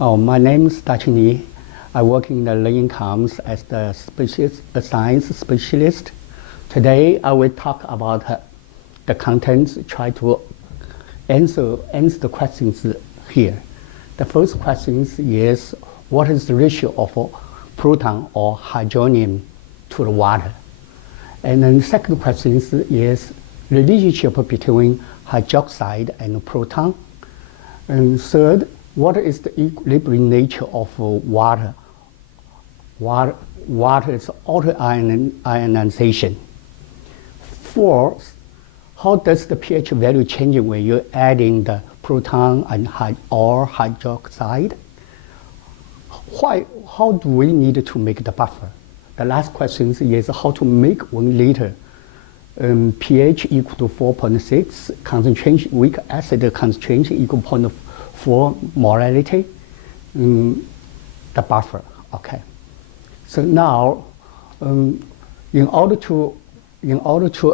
Oh, my name is Dachini. I work in the learning comms as the science specialist. Today, I will talk about the contents, try to answer the questions here. The first question is, what is the ratio of proton or hydronium to the water? And then the second question is relationship between hydroxide and proton. And third, what is the equilibrium nature of water? Water is auto-ionization. Fourth, how does the pH value change when you're adding the proton and or hydroxide? How do we need to make the buffer? The last question is how to make 1 liter pH equal to 4.6, concentration, weak acid concentration equal to 0.4 molarity, the buffer. Okay. So now, in order to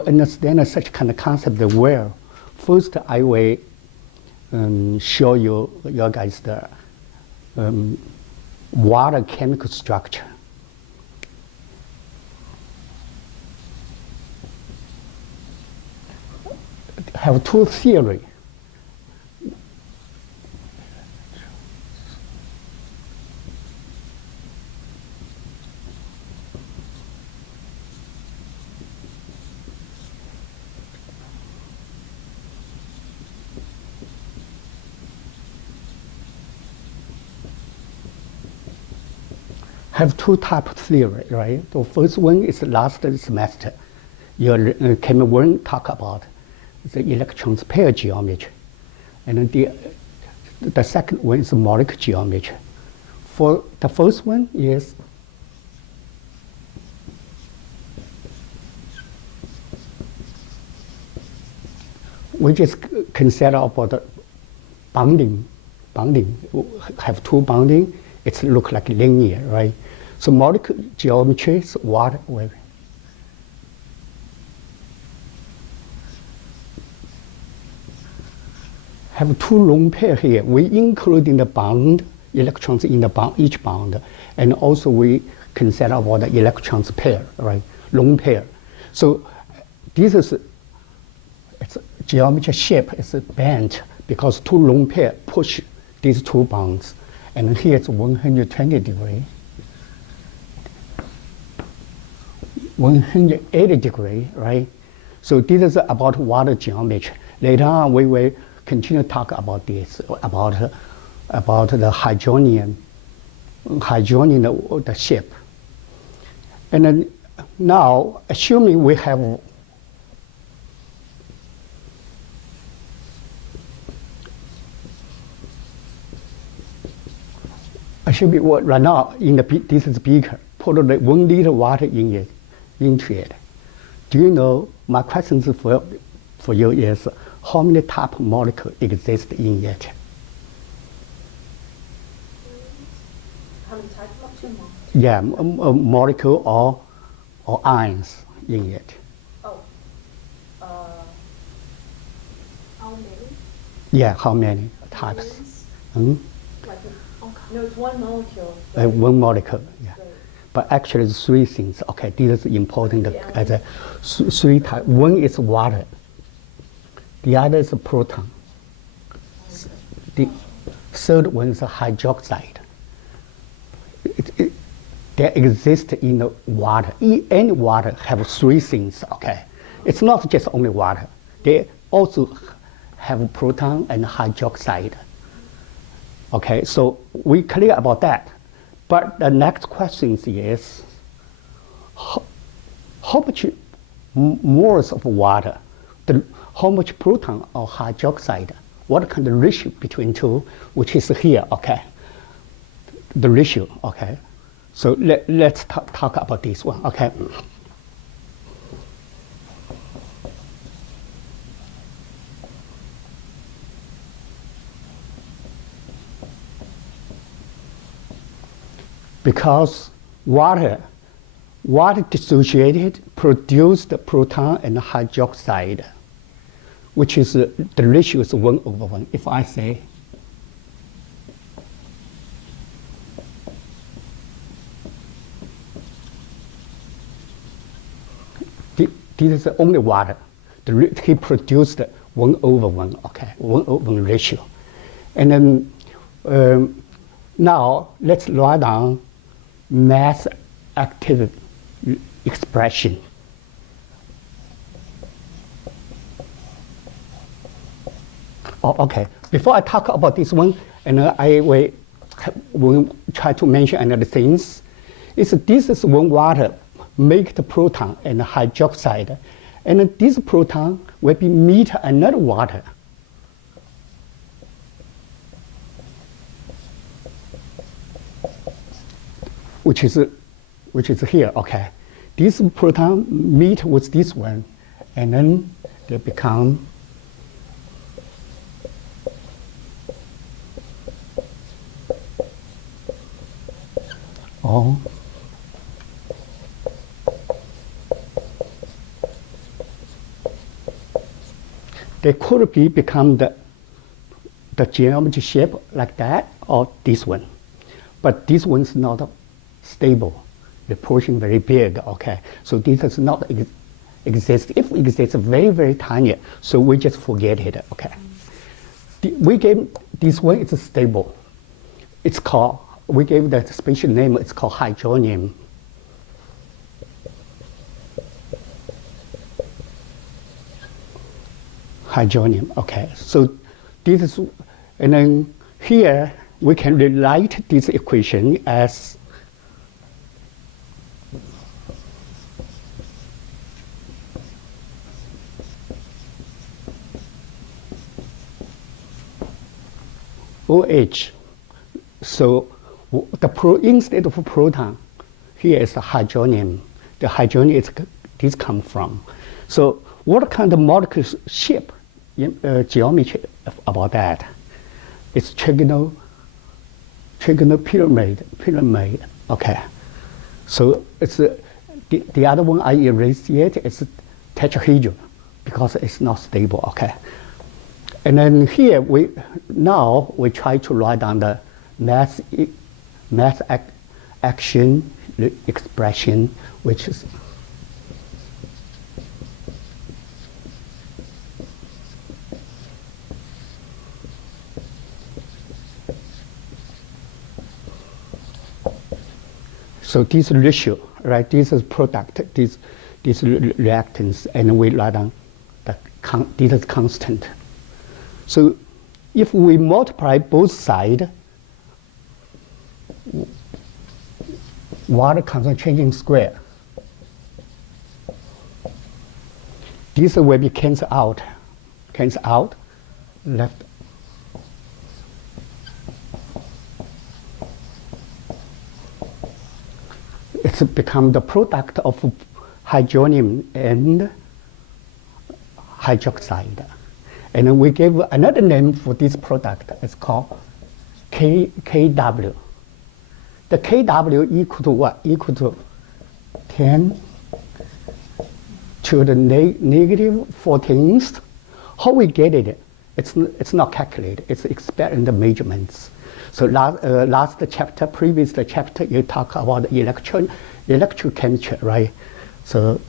understand such kind of concept well, first I will show you guys the water chemical structure. Have two theories. Have two types of theory, right? The first one is last semester. Your Chem 1 talk about the electrons pair geometry. And the second one is molecular geometry. For the first one is we just consider about the bonding. Have two bonding. It look like linear, right? So molecular geometry is water. Have two lone pair here. We including the bond, electrons in the bond, each bond, and also we consider about the electrons pair, right? Lone pair. So this is it's geometry shape is bent because two lone pair push these two bonds, and here it's 120 degree, 180 degree, right? So this is about water geometry. Later on, we will continue to talk about this, about the hydronium, the shape. And then now, assuming we have right now in this is beaker, put the 1 liter water into it. Do you know, my questions for you is, how many type of molecule exist in it? How many types of molecule? Yeah, molecule or ions in it. Oh, how many? Yeah, how many types? No, it's one molecule. One molecule, yeah. Right. But actually, it's 3 things. Okay, this is important as a 3 types. One is water. The other is a proton. The third one is a hydroxide. They exist in the water. Any water have 3 things, okay? It's not just only water. They also have proton and hydroxide. Okay, so we clear about that. But the next question is, how much moles of water, how much proton or hydroxide, what kind of ratio between two, which is here, okay? The ratio, okay? So let's talk about this one, okay? Because water dissociated produced proton and hydroxide, which is the ratio is 1/1. If I say This is only water. He produced 1:1, okay, 1:1 ratio. And then now let's write down mass active expression. Oh, okay, before I talk about this one, and I will try to mention another things. This is when water make the proton and hydroxide, and this proton will be meet another water. Which is here, okay. This proton meet with this one, and then they become all they could be become the geometry shape like that or this one, but this one's not stable. The portion very big, okay. So this does not exist. If it exists, very, very tiny, so we just forget it, okay. We gave this one, it's stable. It's called, we gave that special name, it's called hydronium. Hydronium, okay. So this is, and then here we can rewrite this equation as OH. So instead of proton, here is the hydronium. The hydronium is this come from. So what kind of molecule shape, geometry about that? It's trigonal pyramid. Okay. So it's the other one I erased yet is tetrahedron because it's not stable. Okay. And then here we try to write down the mass action expression, which is so this ratio, right? This is product, this reactants, and we write down this is constant. So if we multiply both sides, water concentration square, this will be cancelled out, left. It's become the product of hydronium and hydroxide. And then we gave another name for this product. It's called KW. The KW equal to what? Equal to 10 to the negative 14th. How we get it? It's not calculated. It's experimental measurements. So last chapter, previous chapter, you talk about electrochemistry, right? So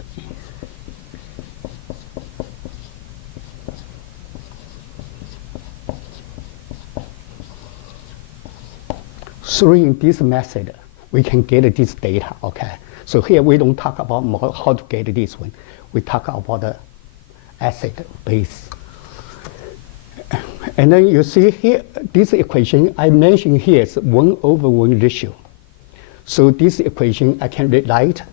through this method, we can get this data, okay? So here we don't talk about how to get this one. We talk about the acid base. And then you see here, this equation I mentioned here is 1:1 ratio. So this equation I can rewrite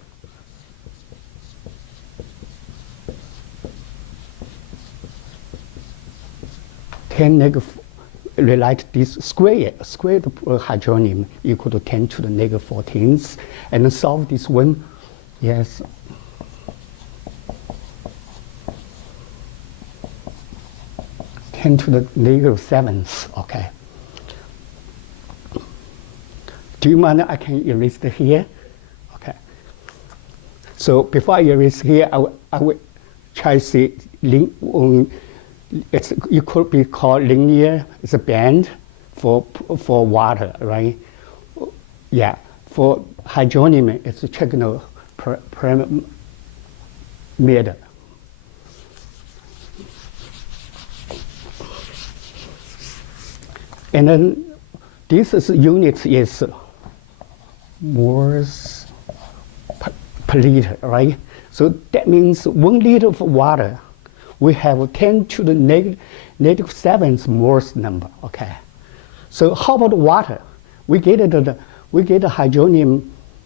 relate this squared hydronium equal to 10 to the negative 14th, and then solve this one. Yes. To the negative 7th, okay. Do you mind I can erase it here? Okay. So before I erase here, I will try to see it could be called linear. It's a band for water, right? Yeah. For hydronium, it's a trigonal pyramid. And then this is unit is moles per liter, right? So that means 1 liter of water, we have 10 to the negative 7th moles number, okay? So how about water? We get the hydronium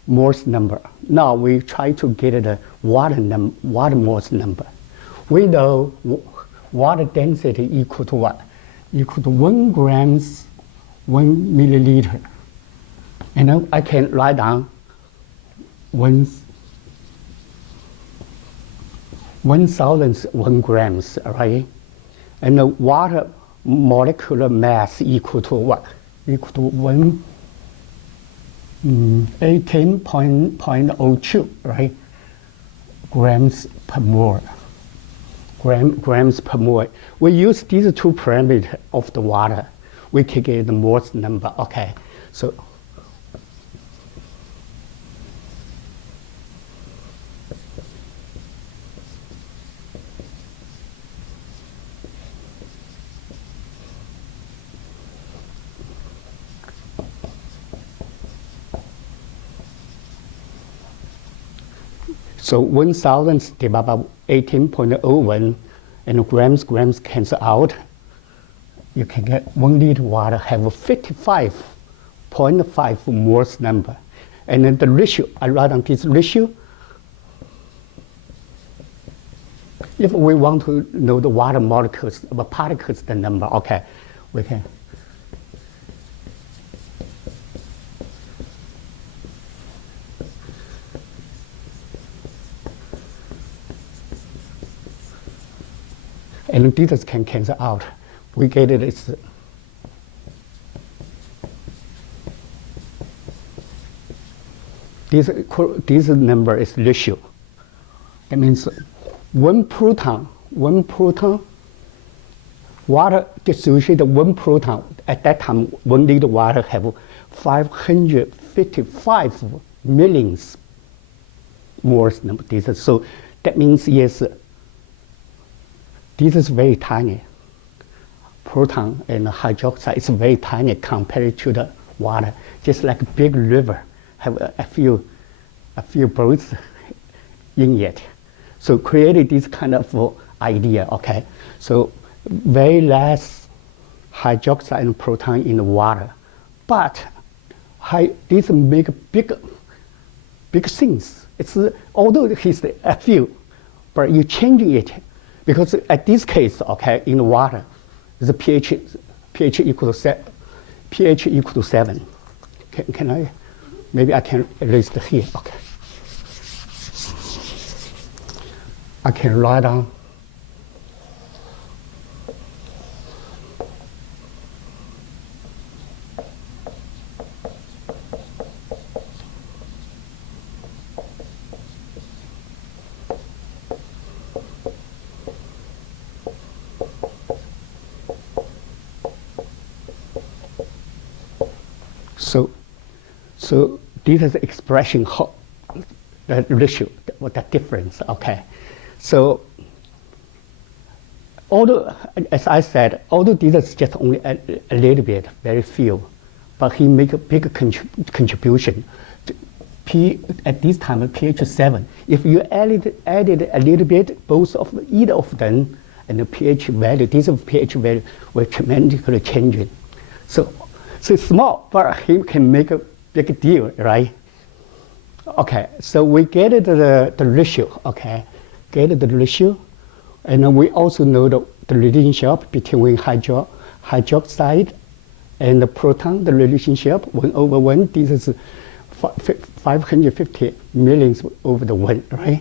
moles number. Now we try to get the water moles number. We know water density equal to what? Equal to 1 grams 1 milliliter. And then I can write down 1,000 1 grams, right? And the water molecular mass equal to what? Equal to 18.02, right? Grams per mole. Grams per mole. We use these two parameters of the water. We can get the moles number, okay? So So 1,000 divided by 18.01 and grams cancel out. You can get 1 liter water have a 55.5 moles number. And then the ratio, I write down this ratio. If we want to know the water molecules, the particles, the number, okay, we can. And these can cancel out. We get it is this number is ratio. That means one proton, water dissociated 1 proton. At that time, 1 liter water have 555 millions moles number. So that means yes. This is very tiny. Proton and hydroxide is very tiny compared to the water, just like a big river have a few boats in it. So created this kind of idea, okay? So very less hydroxide and proton in the water, but this make big things. It's although it's a few, but you change it. Because at this case, okay, in the water, the pH equal to 7. Can I? Maybe I can erase it here. Okay. I can write down. So this is the expression, the ratio, the difference, okay? So although, as I said, although this is just only a little bit, very few, but he make a big contribution. At this time, pH 7. If you added a little bit, either of them, and the pH value, this pH value will tremendously change. So it's small, but he can make a big deal, right? Okay, so we get the ratio, okay? Get the ratio, and then we also know the relationship between hydroxide and the proton, the relationship 1/1. This is 550 millions over the 1, right?